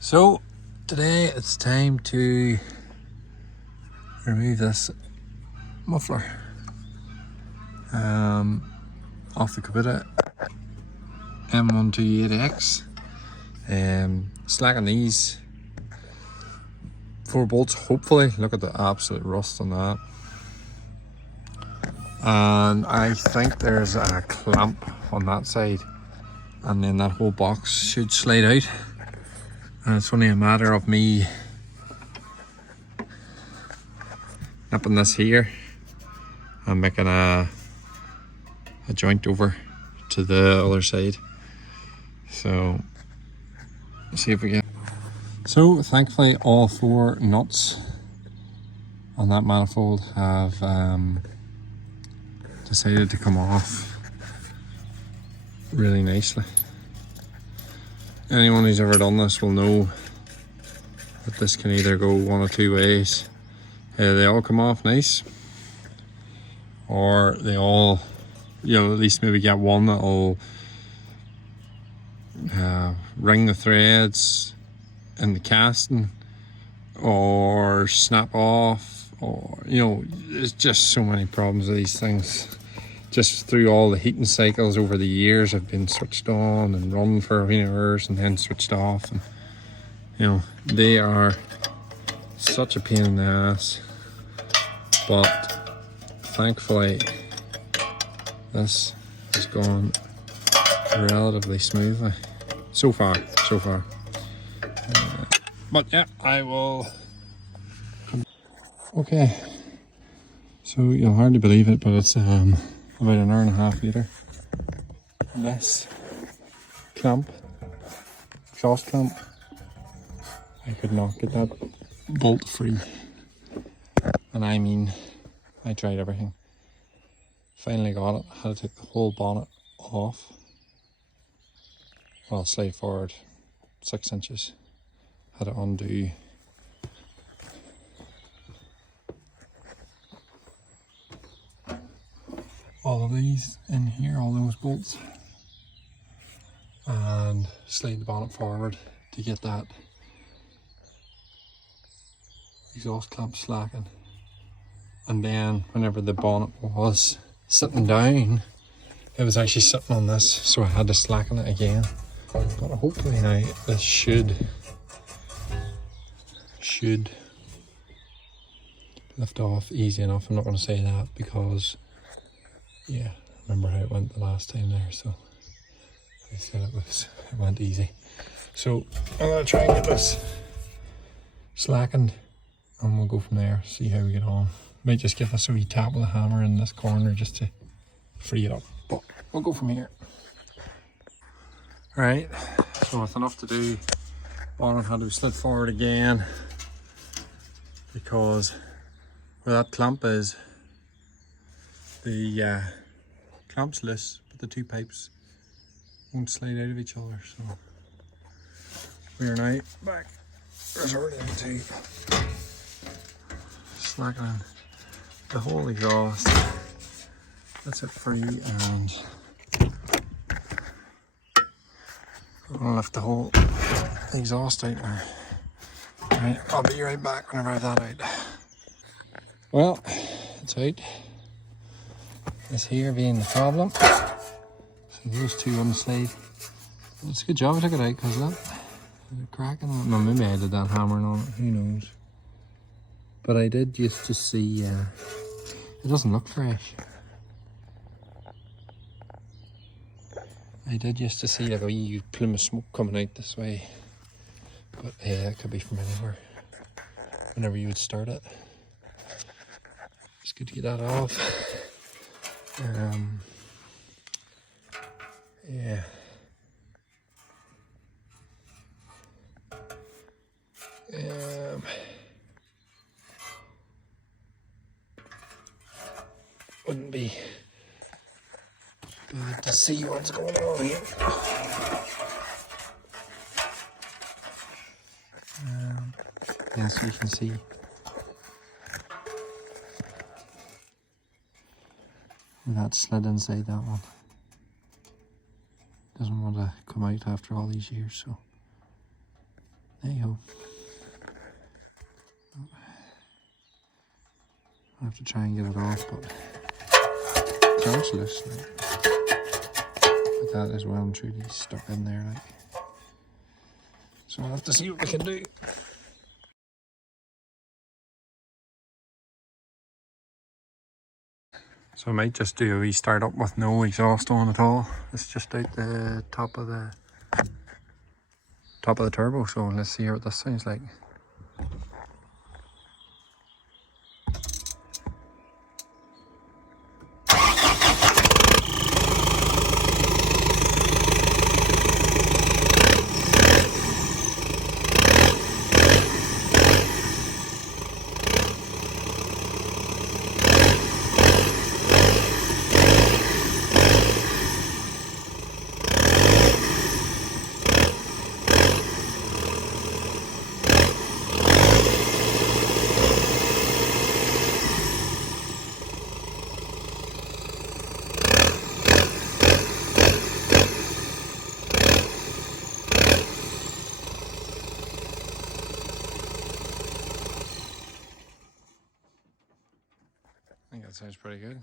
So today it's time to remove this muffler off the Kubota M128X. Slacken these 4 bolts, hopefully. Look at the absolute rust on that. And I think there's a clamp on that side, and then that whole box should slide out. And it's only a matter of me nipping this here and making a joint over to the other side. So let's see if we get. So thankfully all 4 nuts on that manifold have decided to come off really nicely. Anyone who's ever done this will know that this can either go one of 2 ways. They all come off nice, or they all, at least maybe get one that'll wring the threads in the casting, or snap off, or there's just so many problems with these things. Just through all the heating cycles over the years, I've been switched on and run for a few hours and then switched off, and they are such a pain in the ass. But thankfully this has gone relatively smoothly so far. But yeah, I will. Okay, so you'll hardly believe it, but it's about an hour and a half later. This clamp, exhaust clamp, I could not get that bolt free. And I mean, I tried everything. Finally got it. Had to take the whole bonnet off. Well, slide forward 6 inches. Had to undo. All of these in here, all those bolts, and slide the bonnet forward to get that exhaust clamp slacking. And then whenever the bonnet was sitting down, it was actually sitting on this, so I had to slacken it again. But hopefully now this should lift off easy enough. I'm not going to say that because yeah, remember how it went the last time there, so I said it went easy. So I'm going to try and get this slackened and we'll go from there, see how we get on. Might just give us a wee tap with a hammer in this corner just to free it up, but we'll go from here. Right, so with enough to do, bonnet had to be slid forward again because where that clamp is, the clamp's loose, but the 2 pipes won't slide out of each other. So we are now back resorting to slackening the whole exhaust. That's it free, and we're gonna lift the whole exhaust out now. Right, I'll be right back whenever I have that out. Well, it's out. This here being the problem. So those 2 wouldn't slide. It's a good job I took it out because of that. Cracking on it. No, maybe I did that hammering on it, who knows. But I did used to see, it doesn't look fresh. I did used to see like a wee plume of smoke coming out this way. But yeah, it could be from anywhere. Whenever you would start it. It's good to get that off. Yeah. Wouldn't be bad to see what's going on here. Yeah, so you can see. That slid inside that one. Doesn't want to come out after all these years, so There you go. I have to try and get it off, but it sounds loose. But that is well and truly stuck in there, like. So we'll have to see what we can do. So I might just do a wee start up with no exhaust on at all. It's just out the top of the turbo. So let's see what this sounds like. I think that sounds pretty good.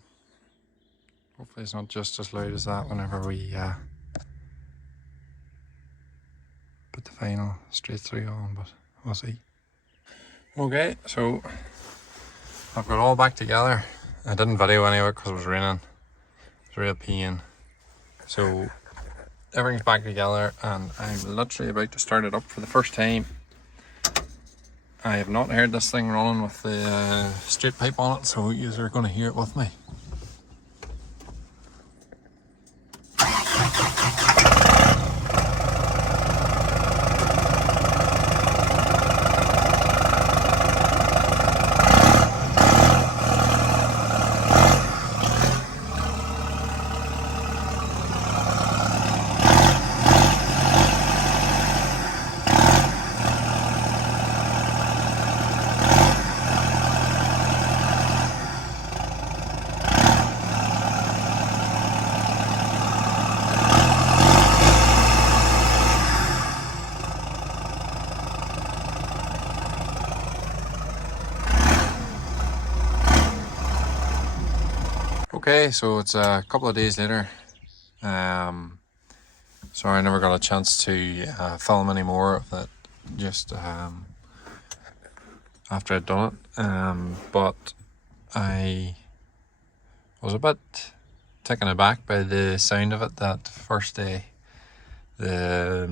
Hopefully it's not just as loud as that whenever we put the final straight through on, but we'll see. Okay, so I've got all back together. I didn't video any of it because it was raining. It's a real pain. So everything's back together and I'm literally about to start it up for the first time. I have not heard this thing running with the straight pipe on it, so you are going to hear it with me. Okay, so it's a couple of days later. Sorry I never got a chance to film any more of it just after I'd done it. But I was a bit taken aback by the sound of it that first day. I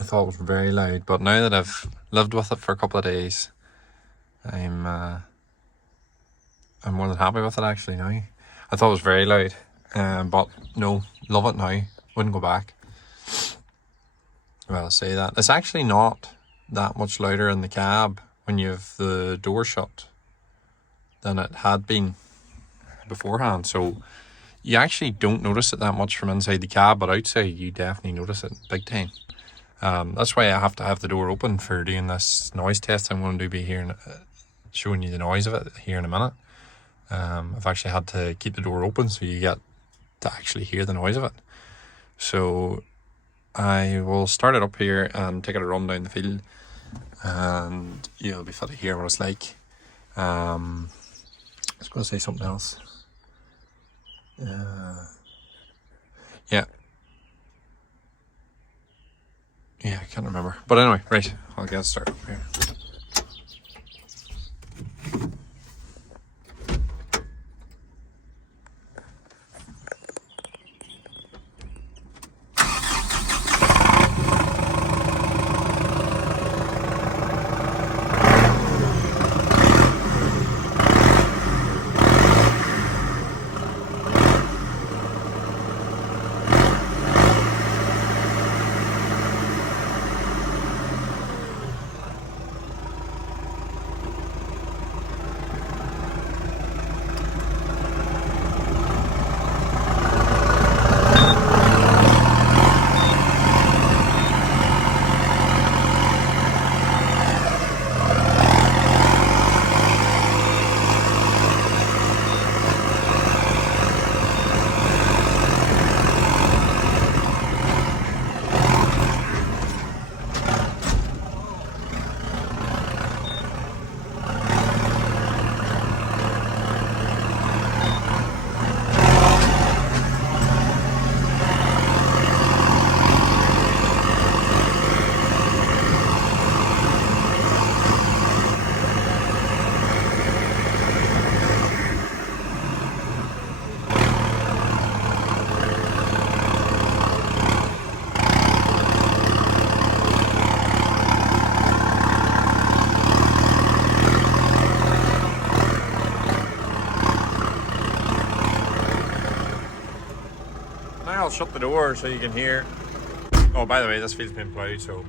thought it was very loud, but now that I've lived with it for a couple of days, I'm more than happy with it actually now. I thought it was very loud, but no, love it now. Wouldn't go back. Well, I'll say that. It's actually not that much louder in the cab when you have the door shut than it had been beforehand. So you actually don't notice it that much from inside the cab, but outside you definitely notice it big time. That's why I have to have the door open for doing this noise test. I'm going to be hearing, showing you the noise of it here in a minute. I've actually had to keep the door open so you get to actually hear the noise of it. So I will start it up here and take it a run down the field, and you'll be fit to hear what it's like. I was going to say something else. Yeah, I can't remember. But anyway, right, I'll get started up here. shut the door so you can hear. Oh, by the way, this field's been ploughed, so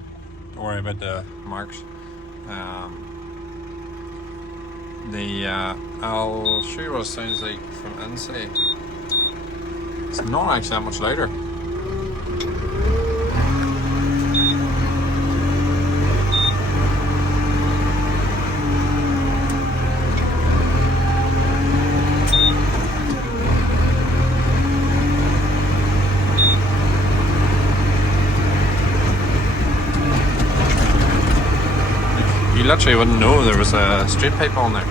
don't worry about the marks. I'll show you what it sounds like from inside. It's not actually that much louder. You literally wouldn't know there was a straight pipe on there.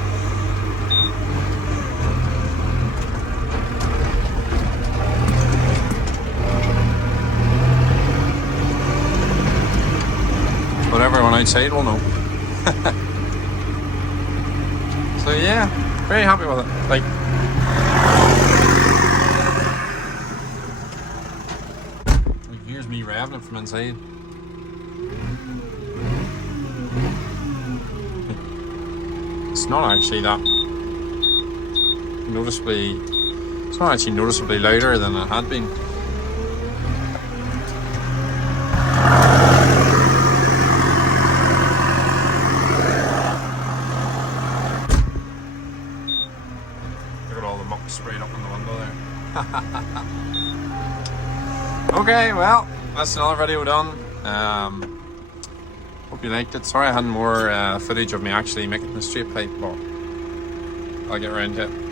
But everyone outside will know. So yeah, very happy with it. Like, here's me revving it from inside. It's not actually that noticeably. It's not actually noticeably louder than it had been. Look at all the muck sprayed up in the window there. Okay, well, that's another video done. Hope you liked it. Sorry I hadn't more footage of me actually making the straight pipe, but I'll get around to it.